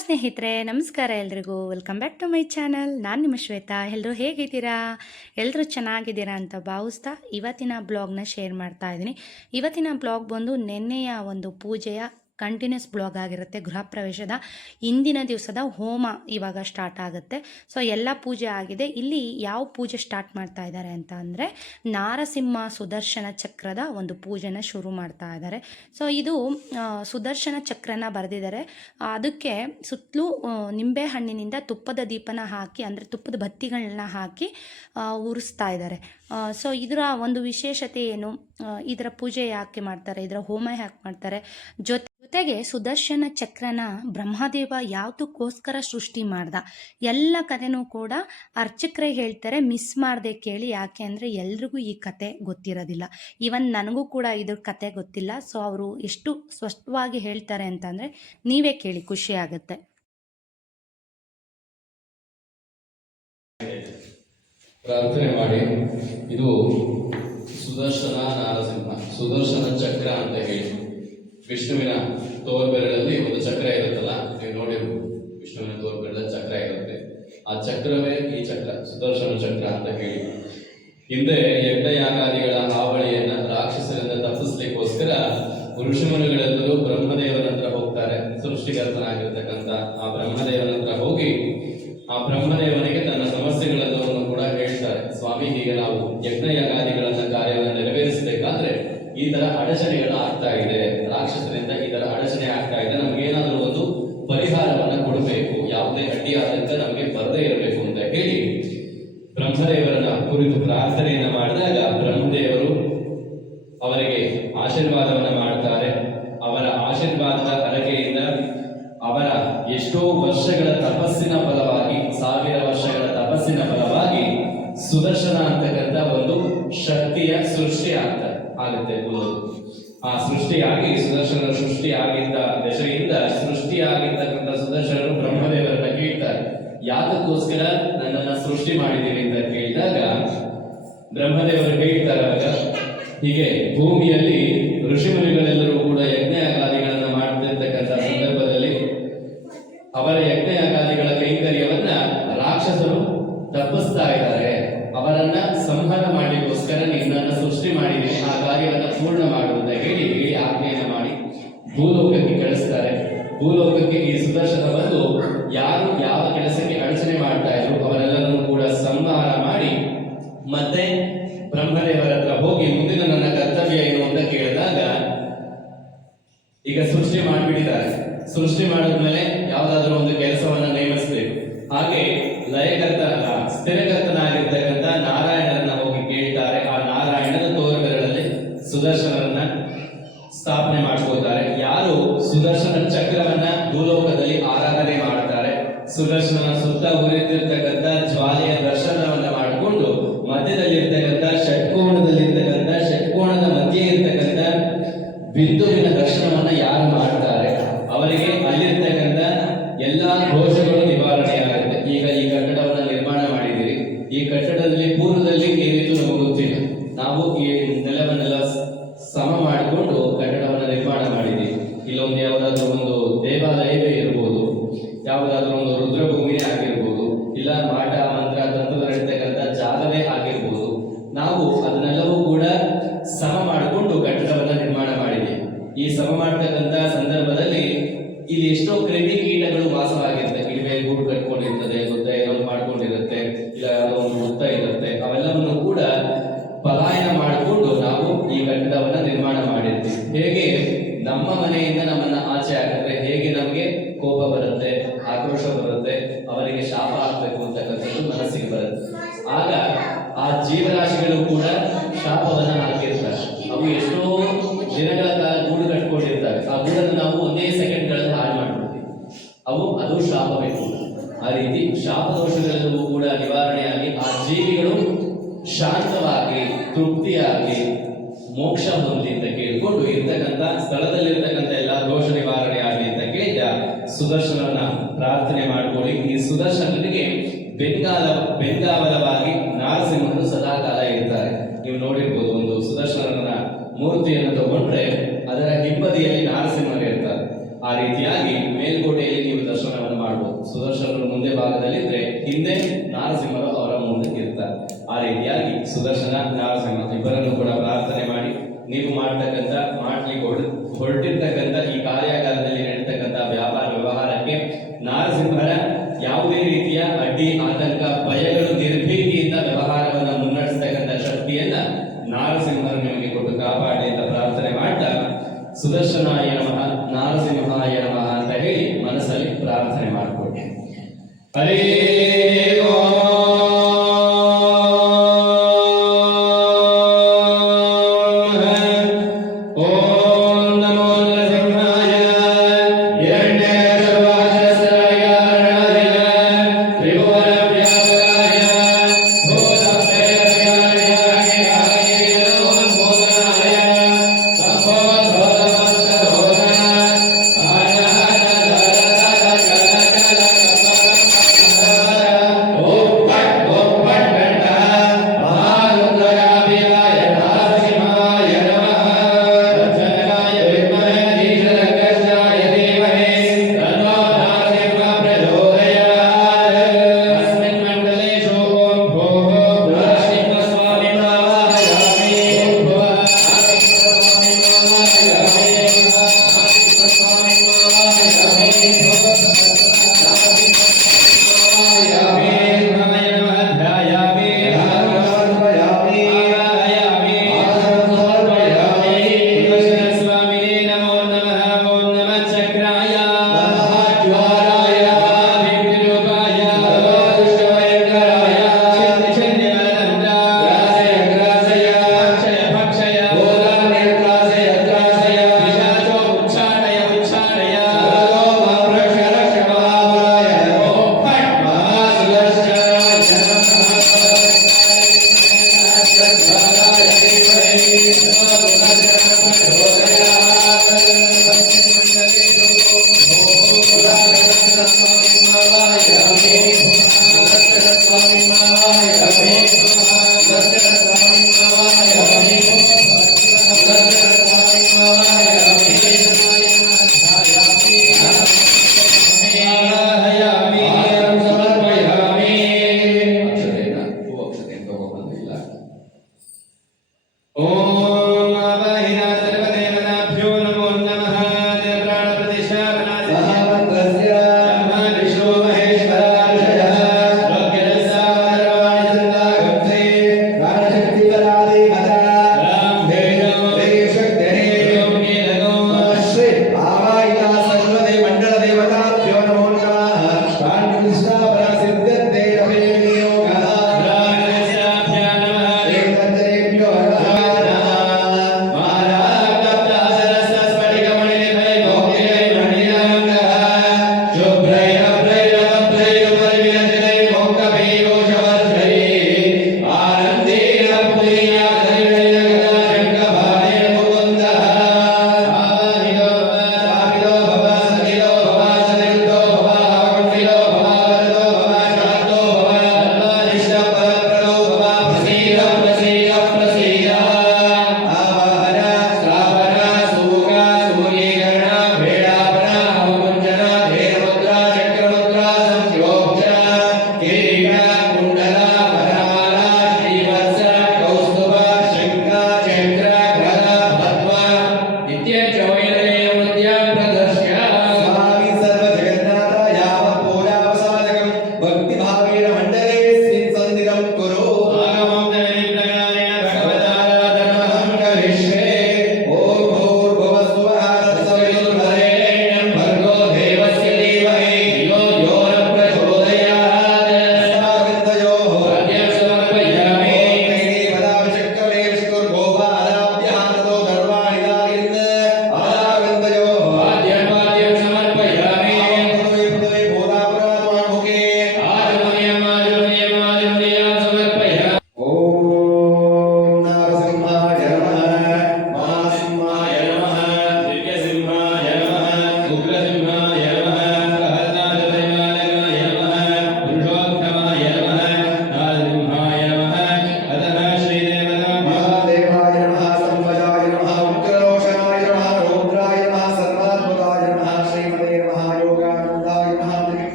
ಸ್ನೇಹಿತರೆ, ನಮಸ್ಕಾರ ಎಲ್ರಿಗೂ. Welcome back to my channel. ನಾನು ನಿಮ್ಮ ಶ್ವೇತಾ. ಎಲ್ಲರೂ ಹೇಗಿದ್ದೀರಾ? ಎಲ್ಲರೂ ಚೆನ್ನಾಗಿದ್ದೀರಾ ಅಂತ ಭಾವಿಸ್ತಾ ಇವತ್ತಿನ ಬ್ಲಾಗ್ನ ಶೇರ್ ಮಾಡ್ತಾ ಇದ್ದೀನಿ. ಇವತ್ತಿನ ಬ್ಲಾಗ್ ಬಂದು ನೆನ್ನೆಯ ಒಂದು ಪೂಜೆಯ ಕಂಟಿನ್ಯೂಸ್ ಬ್ಲಾಗ್ ಆಗಿರುತ್ತೆ. ಗೃಹ ಪ್ರವೇಶದ ಇಂದಿನ ದಿವಸದ ಹೋಮ ಇವಾಗ ಸ್ಟಾರ್ಟ್ ಆಗುತ್ತೆ. ಸೊ ಎಲ್ಲ ಪೂಜೆ ಆಗಿದೆ. ಇಲ್ಲಿ ಯಾವ ಪೂಜೆ ಸ್ಟಾರ್ಟ್ ಮಾಡ್ತಾ ಇದ್ದಾರೆ ಅಂತ ಅಂದರೆ ನಾರಸಿಂಹ ಸುದರ್ಶನ ಚಕ್ರದ ಒಂದು ಪೂಜೆನ ಶುರು ಮಾಡ್ತಾ ಇದ್ದಾರೆ. ಸೊ ಇದು ಸುದರ್ಶನ ಚಕ್ರನ ಬರೆದಿದ್ದಾರೆ. ಅದಕ್ಕೆ ಸುತ್ತಲೂ ನಿಂಬೆ ಹಣ್ಣಿನಿಂದ ತುಪ್ಪದ ದೀಪನ ಹಾಕಿ, ಅಂದರೆ ತುಪ್ಪದ ಬತ್ತಿಗಳನ್ನ ಹಾಕಿ ಉರಿಸ್ತಾ ಇದ್ದಾರೆ. ಸೊ ಇದರ ಒಂದು ವಿಶೇಷತೆ ಏನು, ಇದರ ಪೂಜೆ ಯಾಕೆ ಮಾಡ್ತಾರೆ, ಇದರ ಹೋಮ ಯಾಕೆ ಮಾಡ್ತಾರೆ, ಜೊತೆಗೆ ಸುದರ್ಶನ ಚಕ್ರನ ಬ್ರಹ್ಮದೇವ ಯಾವುದಕ್ಕೋಸ್ಕರ ಸೃಷ್ಟಿ ಮಾಡ್ದ, ಎಲ್ಲ ಕಥೆನೂ ಕೂಡ ಅರ್ಚಕರೇ ಹೇಳ್ತಾರೆ. ಮಿಸ್ ಮಾಡದೆ ಕೇಳಿ. ಯಾಕೆ ಅಂದರೆ ಎಲ್ರಿಗೂ ಈ ಕತೆ ಗೊತ್ತಿರೋದಿಲ್ಲ. ಈವನ್ ನನಗೂ ಕೂಡ ಇದ್ರ ಕತೆ ಗೊತ್ತಿಲ್ಲ. ಸೊ ಅವರು ಎಷ್ಟು ಸ್ಪಷ್ಟವಾಗಿ ಹೇಳ್ತಾರೆ ಅಂತಂದರೆ ನೀವೇ ಕೇಳಿ, ಖುಷಿ ಆಗುತ್ತೆ. ಪ್ರಾರ್ಥನೆ ಮಾಡಿ. ಇದು ಸುದರ್ಶನ ನಾರಸಿಂಹ ಸುದರ್ಶನ ಚಕ್ರ ಅಂತ ಹೇಳಿ, ವಿಷ್ಣುವಿನ ತೋರ್ಬೆರಳಲ್ಲಿ ಒಂದು ಚಕ್ರ ಇರುತ್ತಲ್ಲ, ನೀವು ನೋಡಿರ್ಬೋದು. ವಿಷ್ಣುವಿನ ತೋರ್ಬೆರಳಲ್ಲಿ ಚಕ್ರ ಇರುತ್ತೆ. ಆ ಚಕ್ರವೇ ಈ ಚಕ್ರ, ಸುದರ್ಶನ ಚಕ್ರ ಅಂತ ಹೇಳಿ. ಹಿಂದೆ ಯಜ್ಞಯಾಗಾದಿಗಳ ಹಾವಳಿಯನ್ನ ರಾಕ್ಷಸರಿಂದ ತಪ್ಪಿಸ್ಲಿಕ್ಕೋಸ್ಕರ ಋಷಿಮುನಿಗಳೆಲ್ಲರೂ ಬ್ರಹ್ಮದೇವನ ಹತ್ರ ಹೋಗ್ತಾರೆ. ಸೃಷ್ಟಿಕರ್ತನಾಗಿರ್ತಕ್ಕಂಥ ಆ ಬ್ರಹ್ಮದೇವನ ಹತ್ರ ಹೋಗಿ ಆ ಬ್ರಹ್ಮದೇವನಿಗೆ ತನ್ನ ಸಮಸ್ಯೆಗಳೆಲ್ಲವನ್ನು ಕೂಡ ಹೇಳ್ತಾರೆ. ಸ್ವಾಮಿ, ಹೀಗೆ ನಾವು ಯಜ್ಞಯಾಗಾದಿಗಳನ್ನ ಕಾರ್ಯವನ್ನು ನೆರವೇರಿಸಬೇಕಾದ್ರೆ ಈ ತರ ಅಡಚಣೆಗಳು ಆಗ್ತಾ ಇದೆ, ರಾಕ್ಷಸರಿಂದ ಈ ತರ ಅಡಚಣೆ ಆಗ್ತಾ ಇದೆ, ನಮ್ಗೇನಾದ್ರೂ ಒಂದು ಪರಿಹಾರವನ್ನ ಕೊಡಬೇಕು, ಯಾವುದೇ ಅಡ್ಡಿಯಾದಂತ ನಮಗೆ ಬರದೇ ಇರಬೇಕು ಅಂತ ಹೇಳಿ ಬ್ರಹ್ಮದೇವರನ್ನ ಕುರಿತು ಪ್ರಾರ್ಥನೆಯನ್ನ ಮಾಡಿದಾಗ ಬ್ರಹ್ಮದೇವರು ಅವರಿಗೆ ಆಶೀರ್ವಾದವನ್ನ ಮಾಡ್ತಾರೆ. ಅವರ ಆಶೀರ್ವಾದದ ಹರಕೆಯಿಂದ ಅವರ ಎಷ್ಟೋ ವರ್ಷಗಳ ತಪಸ್ಸಿನ ಫಲವಾಗಿ, 1000 ವರ್ಷಗಳ ತಪಸ್ಸಿನ ಫಲವಾಗಿ ಸುದರ್ಶನ ಅಂತಕ್ಕಂಥ ಒಂದು ಶಕ್ತಿಯ ಸೃಷ್ಟಿ ಆಗುತ್ತೆ. ಆ ಸೃಷ್ಟಿಯಾಗಿ ಸುದರ್ಶನ ಸೃಷ್ಟಿಯಾಗಿದ್ದ ದಶೆಯಿಂದ ಸೃಷ್ಟಿಯಾಗಿರ್ತಕ್ಕಂಥ ಸುದರ್ಶನರು ಬ್ರಹ್ಮದೇವರನ್ನ ಕೇಳ್ತಾರೆ, ಯಾತಕ್ಕೋಸ್ಕರ ನನ್ನನ್ನ ಸೃಷ್ಟಿ ಮಾಡಿದ್ದೀವಿ ಅಂತ ಕೇಳಿದಾಗ ಬ್ರಹ್ಮದೇವರು ಹೇಳ್ತಾರೆ, ಹೀಗೆ ಭೂಮಿಯಲ್ಲಿ ಋಷಿಮುನಿಗಳೆಲ್ಲರೂ ಕೂಡ ಯಜ್ಞಯಾಗಾದಿಗಳನ್ನ ಮಾಡ್ತಿರ್ತಕ್ಕಂಥ ಸಂದರ್ಭದಲ್ಲಿ ಅವರ ಯಜ್ಞಯಾಗಾದಿಗಳ ಕೈಂಕರ್ಯವನ್ನ ರಾಕ್ಷಸರು ತಪ್ಪಿಸ್ತಾ ಇದ್ದಾರೆ. ಅವರನ್ನ ಸಂಹಾರ ಮಾಡಲಿಕ್ಕೋಸ್ಕರ ನಿನ್ನನ್ನು ಸೃಷ್ಟಿ ಮಾಡಿದ್ದೀನಿ, ಆ ಕಾರ್ಯವನ್ನು ಪೂರ್ಣ ಮಾಡುವಂತ ಹೇಳಿ ಆಜ್ಞೆಯನ್ನು ಮಾಡಿ ಭೂಲೋಕಕ್ಕೆ ಕಳಿಸ್ತಾರೆ. ಭೂಲೋಕಕ್ಕೆ ಈ ಸುದರ್ಶನ ಬಂದು ಯಾರು ಯಾವ ಕೆಲಸಕ್ಕೆ ಅಡಚಣೆ ಮಾಡ್ತಾ ಇದ್ರು ಅವರೆಲ್ಲರನ್ನು ಕೂಡ ಸಂಹಾರ ಮಾಡಿ ಮತ್ತೆ ಬ್ರಹ್ಮದೇವರ ಹತ್ರ ಹೋಗಿ ಮುಂದಿನ ನನ್ನ ಕರ್ತವ್ಯ ಏನು ಅಂತ ಕೇಳಿದಾಗ, ಈಗ ಸೃಷ್ಟಿ ಮಾಡಿಬಿಟ್ಟಿದ್ದಾರೆ. ಸೃಷ್ಟಿ ಮಾಡಿದ್ಮೇಲೆ ಯಾವ್ದಾದ್ರು ಒಂದು ಕೆಲಸವನ್ನ ನೇಮಿಸಬೇಕು. ಹಾಗೆ ಲಯಕರ್ತ ಸ್ಥಿರಕರ್ತನಾಗಿರ್ತಕ್ಕಂಥ ನಾರಾಯಣರನ್ನ ಹೋಗಿ ಕೇಳ್ತಾರೆ. ಆ ನಾರಾಯಣನ ತೋರ್ಬೆರಳಲ್ಲಿ ಸುದರ್ಶನರನ್ನ ಸ್ಥಾಪನೆ ಮಾಡ್ಕೋತಾರೆ. ಯಾರು ಸುದರ್ಶನ ಚಕ್ರವನ್ನ ಭೂಲೋಕದಲ್ಲಿ ಆರಾಧನೆ ಮಾಡ್ತಾರೆ, ಸುದರ್ಶನನ ಸುತ್ತ ಉರಿತಿರ್ತಕ್ಕಂಥ ಜ್ವಾಲೆಯ ದರ್ಶನವನ್ನ ಮಾಡಿಕೊಂಡು ಮಧ್ಯದಲ್ಲಿರ್ತಕ್ಕಂಥ ಷಟ್ಕೋಣದ ಮಧ್ಯೆ ಇರ್ತಕ್ಕಂಥ ಬಿಂದುವಿನ ದರ್ಶನವನ್ನ ಯಾರು ಮಾಡ್ತಾರೆ ಅವರಿಗೆ ಅಲ್ಲಿರ್ತಕ್ಕಂಥ ಎಲ್ಲಾ ದೋಷಗಳು ನಿವಾರಣೆ ಆಗುತ್ತೆ. ಈಗ ಈ ಕಟ್ಟಡವನ್ನ ನಿರ್ಮಾಣ ಮಾಡಿದ್ದೀರಿ. ಈ ಕಟ್ಟಡದಲ್ಲಿ ಪೂರ್ವದಲ್ಲಿ ಏನಿತ್ತು ನಮಗೆ ಗೊತ್ತಿಲ್ಲ. ನಾವು ಈ ನೆಲವನ್ನೆಲ್ಲ ಸಮ ಮಾಡಿಕೊಂಡು ಕಟ್ಟಡವನ್ನ ನಿರ್ಮಾಣ ಮಾಡಿದ್ದೀವಿ. ಇಲ್ಲೊಂದು ಯಾವುದಾದ್ರೂ ಒಂದು ದೇವಾಲಯವೇ ಇರ್ಬೋದು, ಯಾವುದಾದ್ರೂ ಒಂದು ರುದ್ರಭೂಮಿನೇ ಆಗಿರ್ಬೋದು, ಇಲ್ಲ ಮಾಟ ಮಂತ್ರ ತಂತ್ರ ನಡೀತಕ್ಕಂಥ ಜಾಗವೇ ಆಗಿರ್ಬೋದು. ನಾವು ಅದನ್ನೆಲ್ಲವೂ ಕೂಡ ಸಮ ಮಾಡಿಕೊಂಡು ಕಟ್ಟಡವನ್ನ ನಿರ್ಮಾಣ ಮಾಡಿದ್ದೀವಿ. ಈ ಸಮ ಮಾಡತಕ್ಕಂಥ ಸಂದರ್ಭದಲ್ಲಿ ಇಲ್ಲಿ ಎಷ್ಟೋ ಕ್ರಿಮಿ ಕೀಟಗಳು ವಾಸವಾಗಿರುತ್ತೆ. ಇಳಿವೆ ಗೂಡು ಕಟ್ಕೊಂಡಿರ್ತದೆ, ಗೊತ್ತ ಏನೋ ಮಾಡ್ಕೊಂಡಿರುತ್ತೆ, ಇಲ್ಲ ಯಾವುದೋ ಒಂದು ಹುತ್ತ ಇರುತ್ತೆ. ಅವೆಲ್ಲವನ್ನು ಕೂಡ ಪಲಾಯನ ಮಾಡಿಕೊಂಡು ನಾವು ಈ ಕಟ್ಟಡವನ್ನ ನಿರ್ಮಾಣ ಮಾಡಿರ್ತೀವಿ. ಹೇಗೆ ನಮ್ಮ ಮನೆಯಿಂದ ನಮ್ಮನ್ನ ಆಚೆ ಹಾಕಿದ್ರೆ ಹೇಗೆ ನಮಗೆ ಕೋಪ ಬರುತ್ತೆ, ಆಕ್ರೋಶ ಬರುತ್ತೆ, ಅವರಿಗೆ ಶಾಪ ಹಾಕಬೇಕು ಅಂತಕ್ಕಂಥದ್ದು ಮನಸ್ಸಿಗೆ ಬರುತ್ತೆ. ಆಗ ಆ ಜೀವರಾಶಿಗಳು ಕೂಡ ಶಾಪವನ್ನ ಹಾಕಿರ್ತಾರೆ. ಅವು ಎಷ್ಟೋ ದಿನಗಳ ಕಾಲ ಗೂಡು ಕಟ್ಕೊಂಡಿರ್ತಾರೆ. ಆ ಗೂಡನ್ನು ನಾವು ಒಂದೇ ಸೆಕೆಂಡ್ಗಳಲ್ಲಿ ಹಾಳು ಮಾಡ್ಬಿಡ್ತೀವಿ. ಅದು ಶಾಪಬೇಕು. ಆ ರೀತಿ ಶಾಪದೋಷಗಳೆಲ್ಲವೂ ಕೂಡ ನಿವಾರಣೆಯಾಗಿ ಆ ಜೀವಿಗಳು ಶಾಂತವಾಗಿ ತೃಪ್ತಿಯಾಗಿ ಮೋಕ್ಷ ಹೊಂದಲಿ ಅಂತ ಕೇಳಿಕೊಂಡು ಇರ್ತಕ್ಕಂಥ ಸ್ಥಳದಲ್ಲಿರ್ತಕ್ಕಂಥ ಎಲ್ಲ ದೋಷ ನಿವಾರಣೆ ಆಗಲಿ ಅಂತ ಕೇಳಿದ ಸುದರ್ಶನನ ಪ್ರಾರ್ಥನೆ ಮಾಡ್ಕೊಳ್ಳಿ. ಈ ಸುದರ್ಶನನಿಗೆ ಬೆಂಗಾವಲವಾಗಿ ನಾರಸಿಂಹರು ಸದಾಕಾಲ ಇರ್ತಾರೆ. ನೀವು ನೋಡಿರ್ಬೋದು, ಒಂದು ಸುದರ್ಶನನ ಮೂರ್ತಿಯನ್ನು ತಗೊಂಡ್ರೆ ಅದರ ಹಿಂಬದಿಯಲ್ಲಿ ನಾರಸಿಂಹರು ಇರ್ತಾರೆ. ಆ ರೀತಿಯಾಗಿ ಮೇಲ್ಕೋಟೆಯಲ್ಲಿ ನೀವು ದರ್ಶನವನ್ನು ಮಾಡಬಹುದು. ಸುದರ್ಶನರು ಮುಂದೆ ಭಾಗದಲ್ಲಿದ್ರೆ ಹಿಂದೆ ನಾರಸಿಂಹರು ಅವರ ಮುಂದೆ ಇರ್ತಾರೆ. ಆ ರೀತಿಯಾಗಿ ಸುದರ್ಶನ ನಾರಸಿಂಹ ಇಬ್ಬರನ್ನು ಕೂಡ ಪ್ರಾರ್ಥನೆ ಮಾಡಿ ನೀವು ಮಾಡ್ತಕ್ಕಂಥ ಹೊರಟಿರ್ತಕ್ಕಂಥ ಈ ಕಾರ್ಯಾಗಾರದಲ್ಲಿ ನಡೀತಕ್ಕಂಥ ವ್ಯಾಪಾರ ವ್ಯವಹಾರಕ್ಕೆ ನಾರಸಿಂಹರ ಯಾವುದೇ ರೀತಿಯ ಅಡ್ಡಿ ಆತಂಕ ಭಯಗಳು ನಿರ್ಭೀತಿಯಿಂದ ವ್ಯವಹಾರವನ್ನು ಮುನ್ನಡೆಸ್ತಕ್ಕಂಥ ಶಕ್ತಿಯನ್ನ ನಾರಸಿಂಹರು ನಿಮಗೆ ಕೊಟ್ಟು ಕಾಪಾಡಿ ಅಂತ ಪ್ರಾರ್ಥನೆ ಮಾಡ್ತಾ ಸುದರ್ಶನಾಯ ನಮಃ ನಾರಸಿಂಹಾಯ ನಮಃ ಅಂತ ಹೇಳಿ ಮನಸ್ಸಲ್ಲಿ ಪ್ರಾರ್ಥನೆ ಮಾಡಿಕೊಡಿ. ಹರೇ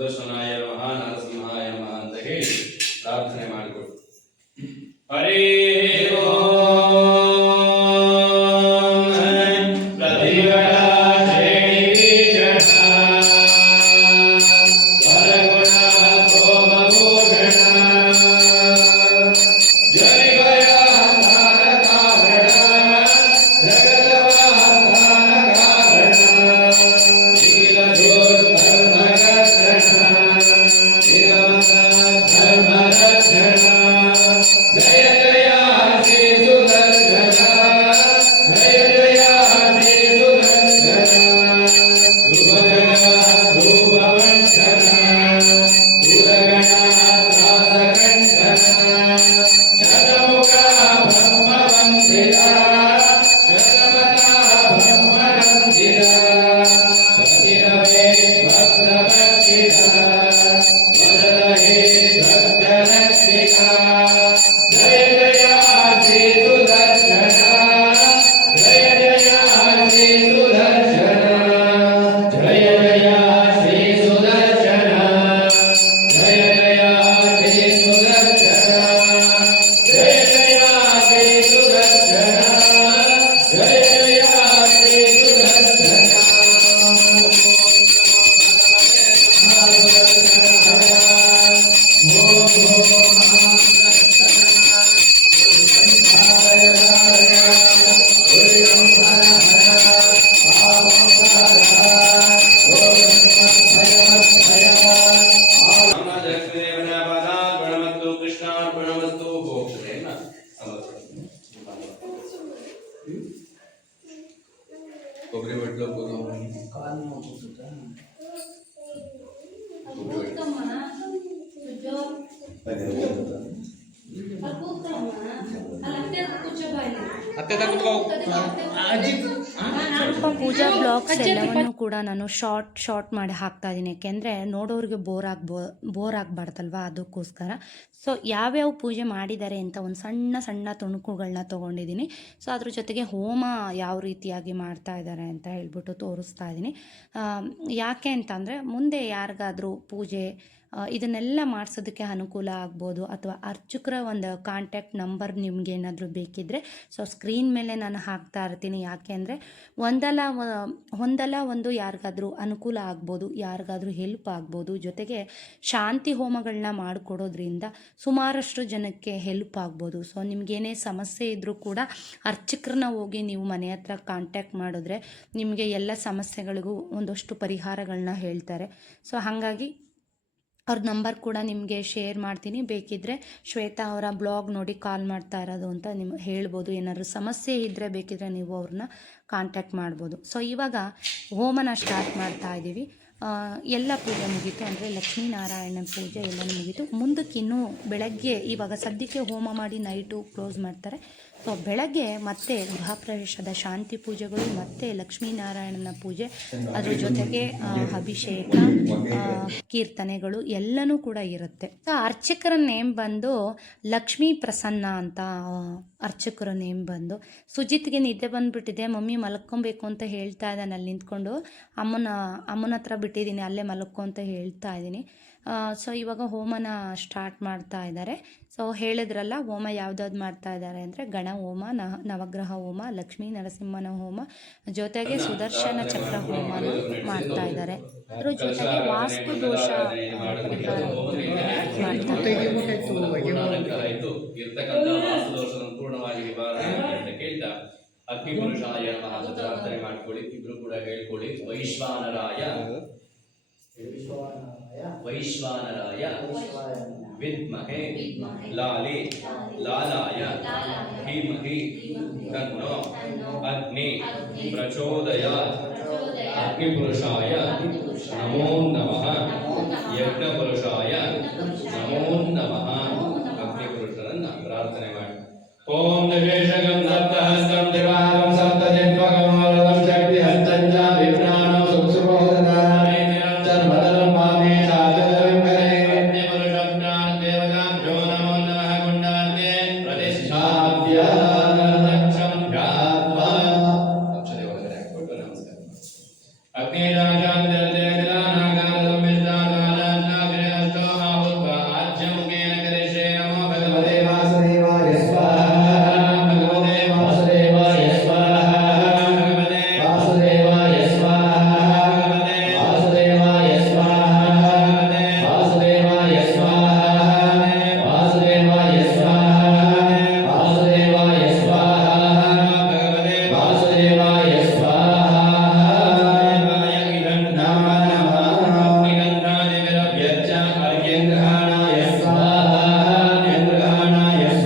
ಸುದರ್ಶನಾಯ ನಮಃ ನರಸಿಂಹಾಯ ನಮಃ ಅಂತ ಹೇಳಿ ಪ್ರಾರ್ಥನೆ ಮಾಡಿಕೊಡು. ಹರೇ ಕೊಬ್ಬರಿ ಬಟ್ಲು ಸ್ವಲ್ಪ ಪೂಜಾ ಬ್ಲಾಗ್ಸ್ ಎಲ್ಲವನ್ನು ಕೂಡ ನಾನು ಶಾರ್ಟ್ ಮಾಡಿ ಹಾಕ್ತಾ ಇದ್ದೀನಿ, ಯಾಕೆಂದರೆ ನೋಡೋರಿಗೆ ಬೋರ್ ಆಗಬಾರ್ದಲ್ವ, ಅದಕ್ಕೋಸ್ಕರ. ಸೊ ಯಾವ್ಯಾವ ಪೂಜೆ ಮಾಡಿದ್ದಾರೆ ಅಂತ ಒಂದು ಸಣ್ಣ ತುಣುಕುಗಳನ್ನ ತೊಗೊಂಡಿದ್ದೀನಿ. ಸೊ ಅದ್ರ ಜೊತೆಗೆ ಹೋಮ ಯಾವ ರೀತಿಯಾಗಿ ಮಾಡ್ತಾ ಇದ್ದಾರೆ ಅಂತ ಹೇಳ್ಬಿಟ್ಟು ತೋರಿಸ್ತಾ ಇದ್ದೀನಿ. ಯಾಕೆ ಅಂತಂದರೆ ಮುಂದೆ ಯಾರಿಗಾದರೂ ಪೂಜೆ ಇದನ್ನೆಲ್ಲ ಮಾಡಿಸೋದಕ್ಕೆ ಅನುಕೂಲ ಆಗ್ಬೋದು, ಅಥವಾ ಅರ್ಚಕರ ಒಂದು ಕಾಂಟ್ಯಾಕ್ಟ್ ನಂಬರ್ ನಿಮ್ಗೆ ಏನಾದರೂ ಬೇಕಿದ್ದರೆ ಸೊ ಸ್ಕ್ರೀನ್ ಮೇಲೆ ನಾನು ಹಾಕ್ತಾ ಇರ್ತೀನಿ. ಯಾಕೆ ಅಂದರೆ ಒಂದಲ್ಲ ಒಂದು ಯಾರಿಗಾದರೂ ಅನುಕೂಲ ಆಗ್ಬೋದು, ಯಾರಿಗಾದರೂ ಹೆಲ್ಪ್ ಆಗ್ಬೋದು. ಜೊತೆಗೆ ಶಾಂತಿ ಹೋಮಗಳನ್ನ ಮಾಡಿಕೊಡೋದ್ರಿಂದ ಸುಮಾರಷ್ಟು ಜನಕ್ಕೆ ಹೆಲ್ಪ್ ಆಗ್ಬೋದು. ಸೊ ನಿಮಗೇನೇ ಸಮಸ್ಯೆ ಇದ್ದರೂ ಕೂಡ ಅರ್ಚಕರನ್ನ ಹೋಗಿ ನೀವು ಮನೆ ಹತ್ರ ಕಾಂಟ್ಯಾಕ್ಟ್ ಮಾಡಿದ್ರೆ ನಿಮಗೆ ಎಲ್ಲ ಸಮಸ್ಯೆಗಳಿಗೂ ಒಂದಷ್ಟು ಪರಿಹಾರಗಳನ್ನ ಹೇಳ್ತಾರೆ. ಸೊ ಹಾಗಾಗಿ ಅವ್ರ ನಂಬರ್ ಕೂಡ ನಿಮಗೆ ಶೇರ್ ಮಾಡ್ತೀನಿ. ಬೇಕಿದ್ದರೆ ಶ್ವೇತಾ ಅವರ ಬ್ಲಾಗ್ ನೋಡಿ ಕಾಲ್ ಮಾಡ್ತಾ ಇರೋದು ಅಂತ ನಿಮ್ಗೆ ಹೇಳ್ಬೋದು. ಏನಾದರೂ ಸಮಸ್ಯೆ ಇದ್ದರೆ ಬೇಕಿದ್ರೆ ನೀವು ಅವ್ರನ್ನ ಕಾಂಟ್ಯಾಕ್ಟ್ ಮಾಡ್ಬೋದು. ಸೊ ಇವಾಗ ಹೋಮನ ಸ್ಟಾರ್ಟ್ ಮಾಡ್ತಾ ಇದ್ದೀವಿ. ಎಲ್ಲ ಪೂಜೆ ಮುಗೀತು, ಅಂದರೆ ಲಕ್ಷ್ಮೀನಾರಾಯಣನ ಪೂಜೆ ಎಲ್ಲನೂ ಮುಗೀತು. ಮುಂದಕ್ಕೆ ಇನ್ನೂ ಬೆಳಗ್ಗೆ ಇವಾಗ ಸದ್ಯಕ್ಕೆ ಹೋಮ ಮಾಡಿ ನೈಟು ಕ್ಲೋಸ್ ಮಾಡ್ತಾರೆ. ಸೊ ಬೆಳಗ್ಗೆ ಮತ್ತೆ ಗೃಹ ಪ್ರವೇಶದ ಶಾಂತಿ ಪೂಜೆಗಳು, ಮತ್ತು ಲಕ್ಷ್ಮೀನಾರಾಯಣನ ಪೂಜೆ, ಅದ್ರ ಜೊತೆಗೆ ಅಭಿಷೇಕ, ಕೀರ್ತನೆಗಳು ಎಲ್ಲನೂ ಕೂಡ ಇರುತ್ತೆ. ಸೊ ಅರ್ಚಕರ ನೇಮ್ ಬಂದು ಲಕ್ಷ್ಮೀ ಪ್ರಸನ್ನ ಅಂತ ಅರ್ಚಕರ ನೇಮ್ ಬಂದು. ಸುಜಿತ್ಗೆ ನಿದ್ದೆ ಬಂದುಬಿಟ್ಟಿದೆ, ಮಮ್ಮಿ ಮಲ್ಕೊಬೇಕು ಅಂತ ಹೇಳ್ತಾ ಇದ್ದಾನೆ. ಅಲ್ಲಿ ನಿಂತ್ಕೊಂಡು ಅಮ್ಮನ ಹತ್ರ ಬಿಟ್ಟಿದ್ದೀನಿ, ಅಲ್ಲೇ ಮಲ್ಕೊ ಅಂತ ಹೇಳ್ತಾ ಇದ್ದೀನಿ. ಸೊ ಇವಾಗ ಹೋಮನ ಸ್ಟಾರ್ಟ್ ಮಾಡ್ತಾ ಇದ್ದಾರೆ. ಸೊ ಹೇಳಿದ್ರಲ್ಲ ಹೋಮ ಯಾವ್ದಾವ್ದು ಮಾಡ್ತಾ ಇದ್ದಾರೆ ಅಂದರೆ ಗಣ ಹೋಮ, ನವಗ್ರಹ ಹೋಮ, ಲಕ್ಷ್ಮೀ ನರಸಿಂಹನ ಹೋಮ, ಜೊತೆಗೆ ಸುದರ್ಶನ ಚಕ್ರ ಹೋಮನ ಮಾಡ್ತಾ ಇದ್ದಾರೆ. ಅದ್ರ ಜೊತೆಗೆ ವಾಸ್ತು ದೋಷ ಸಂಪೂರ್ಣವಾಗಿ ನಿವಾರಣೆ ಕೇಳ್ತಾ ಅಗ್ನಿ ಪುರುಷಾಯ ನಮಃ ಅಂತ ಪ್ರಾರ್ಥನೆ ಮಾಡ್ಕೊಳ್ಳಿ. ಇಬ್ರು ಕೂಡ ಹೇಳ್ಕೊಳ್ಳಿ. ವೈಶ್ವಾನರಾಯ ವಿದ್ಮಹೆ ಲಾಲಿ ಲಾಲಾಯ ಧೀಮಹಿ ತನ್ನೋ ಅಗ್ನಿ ಪ್ರಚೋದಯಾತ್. ಅಗ್ನಿ ಪುರುಷಾಯ ನಮೋ ನಮಃ. ಯಜ್ಞ ಪುರುಷಾಯ ನಮೋ ನಮಃ. ಅಗ್ನಿ ಪುರುಷರನ್ನ ಪ್ರಾರ್ಥನೆ ಮಾಡಿ. ಓಂ ನಿವೇಶಕಂ ಸಪ್ತಹಸ್ತಂ ದಿವಾಗಂ ಸಪ್ತಜಿಹ್ವಗಂ ವರದಂ ಶಕ್ತಿಹಸ್ತಂ ಚ ವಿಜ್ಞಾನಂ ಸುಕ್ಷುಭೋದಧಾಮೇ ನಿರಂಜನ ಬದಲಂ ಮಾಮೇ ಸಾಧನಂ ಕರೆ. ಅಗ್ನಿ ಪುರುಷಂ ಜ್ಞಾನದೇವತಾಭ್ಯೋ ನಮೋ ನಮಃ. ಗುಂಡವಂತೆ ಪ್ರತಿಷ್ಠಾಪ್ಯ ಲಕ್ಷಂ ಧ್ಯಾತ್ವಾ ಅಕ್ಷತೆ ಒಳಗಡೆ ಹಾಕ್ಬಿಟ್ಟು ನಮಸ್ಕಾರ. ಅಗ್ನಿ ರಾಜಾಂ ದೇವತೆ ಗಿಲಾನಾಗಾರ ಸಂವಿಧಾನ भगवते वासुदेवाय स्वाहा भगवते वासुदेवाय स्वाहा भगवते वासुदेवाय स्वाहा भगवते वासुदेवाय स्वाहा वासुदेवाय स्वाहा वासुदेवाय स्वाहा वासुदेवाय स्वाहा भगवते वासुदेवाय स्वाहा इदं नाम नमः इदं नादिव्यच्च अर्घ्यं ग्रहणाय स्वाहा अर्घ्यं ग्रहणाय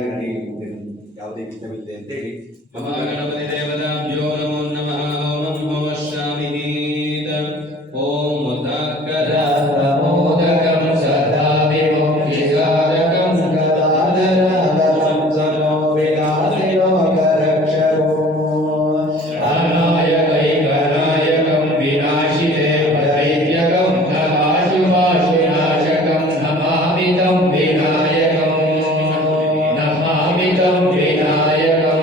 ಚೆನ್ನಾಗಿ ನಡಿ, ಯಾವುದೇ ವಿಘ್ನವಿಲ್ಲದೆ ಅಂತೇಳಿ ಮಹಾಗಣಪತಿ ದೇವತಾಭ್ಯೋ ನಮೋ ನಮಃ. ಓಂ ನಮಃ ಓಂ ಮುತಾಕರ ಮೋದಕಂ ಸದಾ ವಿಮುಕ್ತಿಸಾರಕಂ ಗದಾಧರಂ ಸನೋ ವಿನಾಶಯೋಗರಕ್ಷಕೋ ನಾಯಕೈಕನಾಯಕಂ ವಿನಾಶಿನೇ ದೈತ್ಯಕಂ ನಮಾಶುಭಾಶುನಾಶಕಂ ನಮಾಮಿತಂ ವಿನಾಯಕಂ ನಮಾಮಿತಂ ವಿನಾಯಕಂ.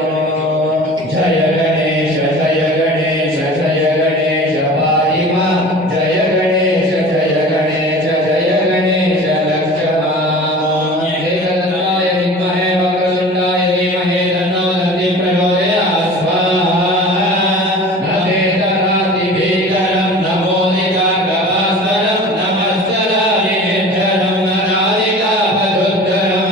ಜಯ ಗಣೇಶ ಜಯ ಗಣೇಶ ಜಯ ಗಣೇಶ ಪಾಹಿ ಮಾಂ. ಜಯ ಗಣೇಶ ಜಯ ಗಣೇಶ ಜಯ ಗಣೇಶ ಲಕ್ಷಣ. ಏಕದಂತಾಯ ವಿದ್ಮಹೇ ವಕ್ರತುಂಡಾಯ ಧೀಮಹಿ ತನ್ನೋ ದಂತಿ ಪ್ರಚೋದಯಾತ್. ಸ್ವಾಹಾ. ನಮೇತರಾತಿ ಭೀಕರಂ ನಮೋದಿತಾ ಗವಾಸ್ತರಂ ನಮಸ್ತರಾಮಿ ನಿರ್ಜರಂ ಅನಾದಿತಾಪದುತ್ತರಂ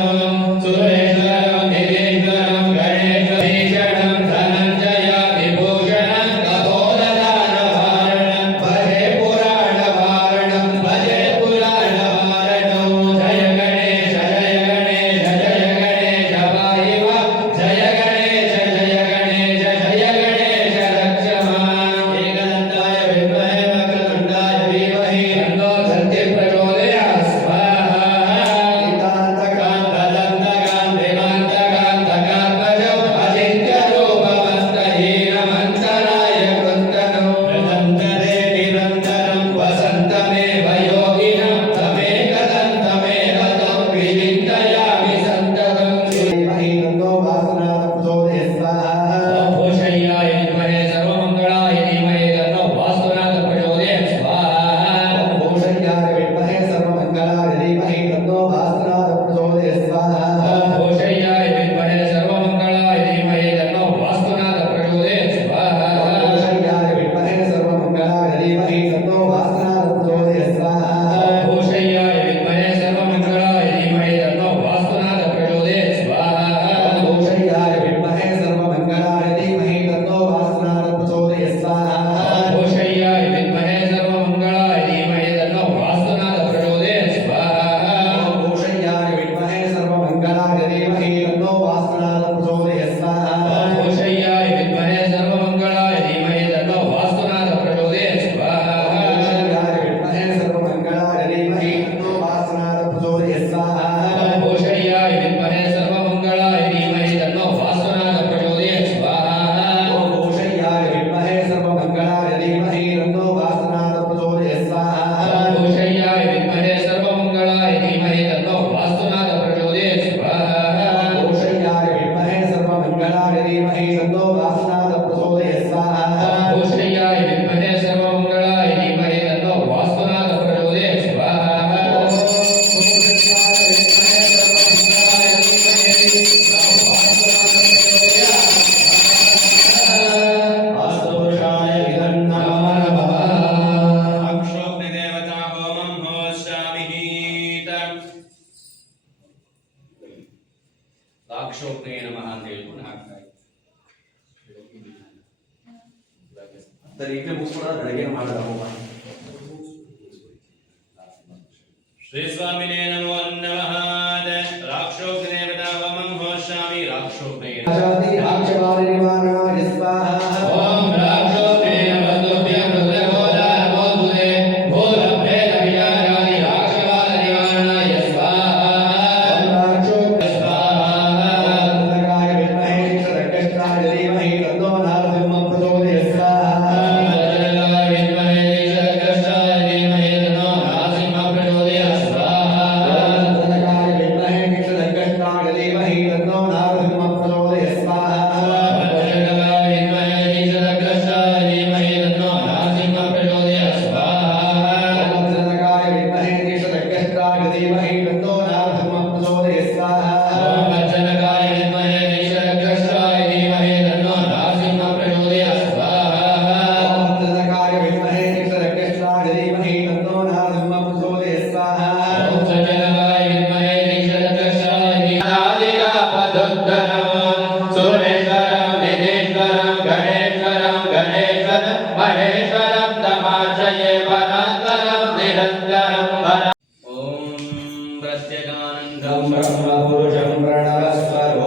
ಸುರೇಶ್ವರಂ ನಿರೀಶ್ವರಂ ಗಣೇಶ ಭೀಷಣಂ ಧನಂಜಯ ವಿಭೂಷಣಂ ಕಪೋಲದಾನವಾರಣಂ ಭಜೆ ಪುರಾಣವಾರಣಂ ಭಜೆ ಪುರಾಣವಾರಣಂ. ಜಯ ಗಣೇಶ ಜಯ ಗಣೇಶ ಜಯ ಗಣೇಶ ಪಾಹಿ ಮಾಂ. ಜಯ ಗಣೇಶ ಜಯ ಗಣೇಶ ಜಯ ಗಣೇಶ ರಕ್ಷ ಮಾಂ. ಏಕದಂತಾಯ ವಿದ್ಮಹೇ ವಕ್ರತುಂಡಾಯ ಧೀಮಹಿ ತನ್ನೋ ದಂತಿ ಪ್ರಚೋದಯಾತ್. ಸ್ವಾಹಾ. ದಂತಕಾಂತಕಾಂತಿಮಾಂತಕಾಂತಕಾತ್ಮಜಂ ಅಚಿತ್ಯರೂಪಮಸ್ತಹೀನಮಂತರಾಯ ಕೃತ್ತನಂ ಪ್ರದಂತರೇ ನಿರಂತರಂ ವಸಂತಮೇವ ಯೋಗಿನಂ ತಮೇಕದಂತಮೇವ ತಂ ವಿಚಿಂತಯಾಮಿ ಸಂತತಂ. ಧೀಮಹಿ ತನ್ನೋ ವಾಸನಾತ್ ಪ್ರಚೋದಯಾತ್. ಸ್ವಾಹಾ. ಭೂಷಯ್ಯಾಯ ವಿದ್ಮಹೇ ಸರ್ವಮಂಗಳಾಯ ಧೀಮಹಿ ತನ್ನೋ ವಾಸ್ತುನಾಥ ಪ್ರಚೋದಯಾತ್. ಸ್ವಾಹಾ. ಭೂಷಯ್ಯಾಯ ವಿದ್ಮಹೇ ಸರ್ವಮಂಗಲಾಯ ಧೀಮಹಿ ತನ್ನೋ ವಾಸನಾತ್ ಪ್ರಚೋದಯಾತ್. ಸ್ವಾಹಾ. ಭೂಷಯ್ಯಾಯ ವಿದ್ಮಹೇ ಸರ್ವಮಂಗಳಾಯ ಧೀಮಹಿ ತನ್ನೋ ವಾಸ್ತುನಾಥ ಪ್ರಚೋದಯಾತ್. ಸ್ವಾಹಾ. ಭೂಷಯ್ಯಾಯ ವಿದ್ಮಹೇ ಸರ್ವಮಂಗಲಾಯ ಧೀಮಹಿ ತನ್ನೋ ವಾಸನಾತ್ ಪ್ರಚೋದಯಾತ್. ಸ್ವಾಹಾ. ಭೂಷಯ್ಯಾಯ ವಿದ್ಮಹೇ ಸರ್ವಮಂಗಳಾಯ ಧೀಮಹಿ ತನ್ನೋ ವಾಸ್ತುನಾಥ ಪ್ರಚೋದಯಾತ್. ಸ್ವಾಹಾ. ಭೂಷಯ್ಯಾಯ ವಿದ್ಮಹೇ ಸರ್ವಮಂಗಲಾಯ ಧೀಮಹಿ ತನ್ನೋ ವಾಸನಾತ್ ಪ್ರಚೋದಯಾತ್. ಸ್ವಾಹಾ. ಭೂಷಯ್ಯಾಯ ವಿದ್ಮಹೇ ಸರ್ವಮಂಗಳಾಯ ಧೀಮಹಿ ತನ್ನೋ ವಾಸ್ತುನಾಥ ಪ್ರಚೋದಯಾತ್. ಸ್ವಾಹಾ. ಭೂಷಯ್ಯಾಯ ವಿದ್ಮಹೇ ಸರ್ವಮಂಗಲಾಯ ಧೀಮಹಿ ತನ್ನೋ ವಾಸನಾತ್ ಪ್ರಚೋದಯಾತ್. ಸ್ವಾಹಾ. ಭೂಷಯ್ಯಾಯ ವಿದ್ಮಹೇ ಸರ್ವಮಂಗಳಾಯ ಧೀಮಹಿ ತನ್ನೋ ವಾಸ್ತುನಾಥ ಪ್ರಚೋದಯಾತ್. ಸ್ವಾಹಾ. ಭೂಷಯ್ಯಾಯ ವಿದ್ಮಹೇ ಸರ್ವಮಂಗಲಾಯ ಧೀಮಹಿ ತನ್ನೋ ವಾಸನಾತ್ ಪ್ರಚೋದಯಾತ್. ಸ್ವಾಹಾ. ಭೂಷಯ್ಯಾಯ ವಿದ್ಮಹೇ ಸರ್ವಮಂಗಳಾಯ ಧೀಮಹಿ ತನ್ನೋ ವಾಸ್ತುನಾಥ ಪ್ರಚೋದಯಾತ್. ಸ್ವಾಹಾ. ಭೂಷಯ್ಯಾಯ ವಿದ್ಮಹೇ ಸರ್ವಮಂಗಲಾಯ ಧೀಮಹಿ ತನ್ನೋ ವಾಸನಾತ್ ಪ್ರಚೋದಯಾತ್. ಸ್ವಾಹಾ. ಭೂಷಯ್ಯಾಯ ವಿದ್ಮಹೇ ಸರ್ವಮಂಗಳಾಯ ಧೀಮಹಿ ತನ್ನೋ ವಾಸ್ತುನಾಥ ಪ್ರಚೋದಯಾತ್. ಸ್ವಾಹಾ. ಭೂಷಯ್ಯಾಯ ವಿದ್ಮಹೇ ಸರ್ವಮಂಗಲಾಯ ಧೀಮಹಿ ತನ್ನೋ ವಾಸನಾತ್ ಪ್ರಚೋದಯಾತ್. ಸ್ವಾಹಾ. ಭೂಷಯ್ಯಾಯ ವಿದ್ಮಹೇ ಸರ್ವಮಂಗಳಾಯ ಧೀಮಹಿ ತನ್ನೋ ವಾಸ್ತುನಾಥ ಪ್ರಚೋದಯಾತ್. ಸ್ವಾಹಾ. ವಾಸ್ತುಪುರುಷಾಯ ಇದಂ ನಮೋ ನಮಃ. ಅಕ್ಷೋಗ್ನಿದೇವತಾ ಹೋಮಂ ಹೋಷ್ಯಾಮಿಹೀತ. ಅಕ್ಷೋಗ್ನೇ ನಮಃ ಅಂತ ಹೇಳ್ಕೊಂಡು ಹಾಕ್ತಾ ಸರ್ ಈಗಲೇ ಮುಗಿಸ್ಕೊಡ ಬೆಳಗ್ಗೆ ಮಾಡೋಣ ಹೋಮ. ಶ್ರೀ ಸ್ವಾಮಿನೇ ನಮೋ ನಮಃ. ರಾಕ್ಷೋಗ್ನೇವತಾ ಹೋಮಂ ಹೋಷ್ಯಾಮಿ. ರಾಕ್ಷೋಗ್ನೇ ಆಚಾದಿ ರಾಕ್ಷವಾದಿ ನಿವಾರಣಾಯ ಸ್ವಾಹಾ. ಓಂ ರಾಕ್ಷೋಗ್ನೇ ನಮಸ್ತುಭ್ಯಂ ರುದ್ರಗೋದಾ ನಮೋಸ್ತುತೆ. ಭೂತಭೇದ ವಿಚಾರಾದಿ ರಾಕ್ಷವಾದ ನಿವಾರಣಾಯ ಸ್ವಾಹಾ. ಸ್ವಾಹಾ. ದಂತಕಾಯ ವಿದ್ಮಹೇ ಕ್ಷರಕಷ್ಟಾಯ ಧೀಮಹಿ ತನ್ನೋ ನಾರಸಿಂಹ ಪ್ರಚೋದಯಾತ್. ಸ್ವಾಹಾ. ವಜ್ರಕಾಯ ವಿದ್ಮಹೇ ಕ್ಷರಕಷ್ಟಾಯ ಧೀಮಹಿ ತನ್ನೋ ನರಸಿಂಹ ಪ್ರಚೋದಯಾತ್. ಸ್ವಾಹಾ. ದಂತಕಾಯ ವಿದ್ಮಹೇ ಕ್ಷರಕಷ್ಟಾಯ ಧೀಮಹಿ ತನ್ನೋ ನಾರಸಿಂಹ ಪ್ರಚೋದಯಾತ್. ಸ್ವಾಹಾ. ವಜ್ರಕಾಯ ವಿದ್ಮಹೇ ಕ್ಷರಕಷ್ಟಾಯ ಧೀಮಹಿ ತನ್ನೋ ನರಸಿಂಹ ಪ್ರಚೋದಯಾತ್. ಸ್ವಾಹಾ. ದಂತಕಾಯ ವಿದ್ಮಹೇ ಕ್ಷರಕಷ್ಟಾಯ ಧೀಮಹಿ ತನ್ನೋ ನಾರಸಿಂಹ ಪ್ರಚೋದಯಾತ್. ಸ್ವಾಹಾ. ವಜ್ರಕಾಯ ವಿದ್ಮಹೇ ಕ್ಷರಕಷ್ಟಾಯ ಧೀಮಹಿ ತನ್ನೋ ನರಸಿಂಹ ಪ್ರಚೋದಯಾತ್. ಸ್ವಾಹಾ. ದಂತಕಾಯ ವಿದ್ಮಹೇ ಕ್ಷರಕಷ್ಟಾಯ ಧೀಮಹಿ ತನ್ನೋ ನಾರಸಿಂಹ ಪ್ರಚೋದಯಾತ್. ಸ್ವಾಹಾ. ವಜ್ರಕಾಯ ವಿದ್ಮಹೇ ಕ್ಷರಕಷ್ಟಾಯ ಧೀಮಹಿ ಸುರೇಶ್ವರಂ ನಿಧೀಶ್ವರಂ ಗಣೇಶ್ವರಂ ಗಣೇಶ್ವರಂ ಮಹೇಶ್ವರಂ ತಮಾಶ್ರಯೇ ಪರಾತ್ಪರಂ ನಿರಂತರಂ. ಓಂ ಪ್ರತ್ಯಗಾನಂದಂ ಬ್ರಹ್ಮಪುರುಷಂ ಪ್ರಣವಸ್ವರೋ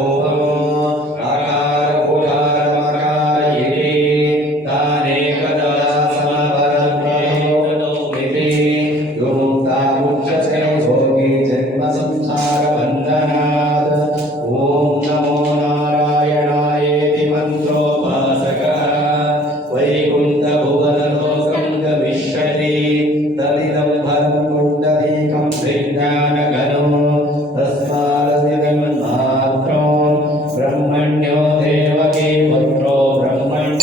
भरं पुण्डरीकं विज्ञानघनो तस्मादधिगमन्मात्रो ब्रह्मण्यो देवकी पुत्रो ब्रह्मण्यो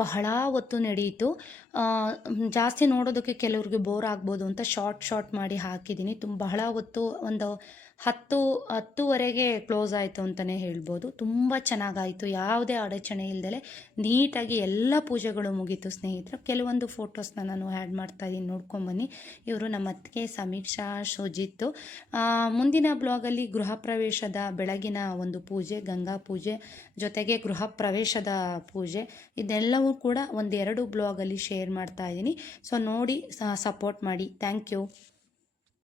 ಬಹಳ ಹೊತ್ತು ನಡೆಯಿತು. ಜಾಸ್ತಿ ನೋಡೋದಕ್ಕೆ ಕೆಲವ್ರಿಗೆ ಬೋರ್ ಆಗ್ಬೋದು ಅಂತ ಶಾರ್ಟ್ ಮಾಡಿ ಹಾಕಿದ್ದೀನಿ. ಬಹಳ ಹೊತ್ತು ಒಂದು 10:10ವರೆಗೆ ಕ್ಲೋಸ್ ಆಯಿತು ಅಂತಲೇ ಹೇಳ್ಬೋದು. ತುಂಬ ಚೆನ್ನಾಗಾಯಿತು, ಯಾವುದೇ ಅಡಚಣೆ ಇಲ್ದಲೆ ನೀಟಾಗಿ ಎಲ್ಲ ಪೂಜೆಗಳು ಮುಗೀತು ಸ್ನೇಹಿತರೆ. ಕೆಲವೊಂದು ಫೋಟೋಸ್ನ ನಾನು ಆ್ಯಡ್ ಮಾಡ್ತಾಯಿದ್ದೀನಿ, ನೋಡ್ಕೊಂಬನ್ನಿ. ಇವರು ನಮ್ಮ ಅತ್ತಿಗೆ ಸಮೀಕ್ಷಾ, ಶುಜಿತ್ತು. ಮುಂದಿನ ಬ್ಲಾಗಲ್ಲಿ ಗೃಹ ಪ್ರವೇಶದ ಬೆಳಗಿನ ಒಂದು ಪೂಜೆ, ಗಂಗಾ ಪೂಜೆ ಜೊತೆಗೆ ಗೃಹ ಪ್ರವೇಶದ ಪೂಜೆ, ಇದೆಲ್ಲವೂ ಕೂಡ ಒಂದೆರಡು ಬ್ಲಾಗಲ್ಲಿ ಶೇರ್ ಮಾಡ್ತಾ ಇದ್ದೀನಿ. ಸೊ ನೋಡಿ ಸಪೋರ್ಟ್ ಮಾಡಿ. Thank you.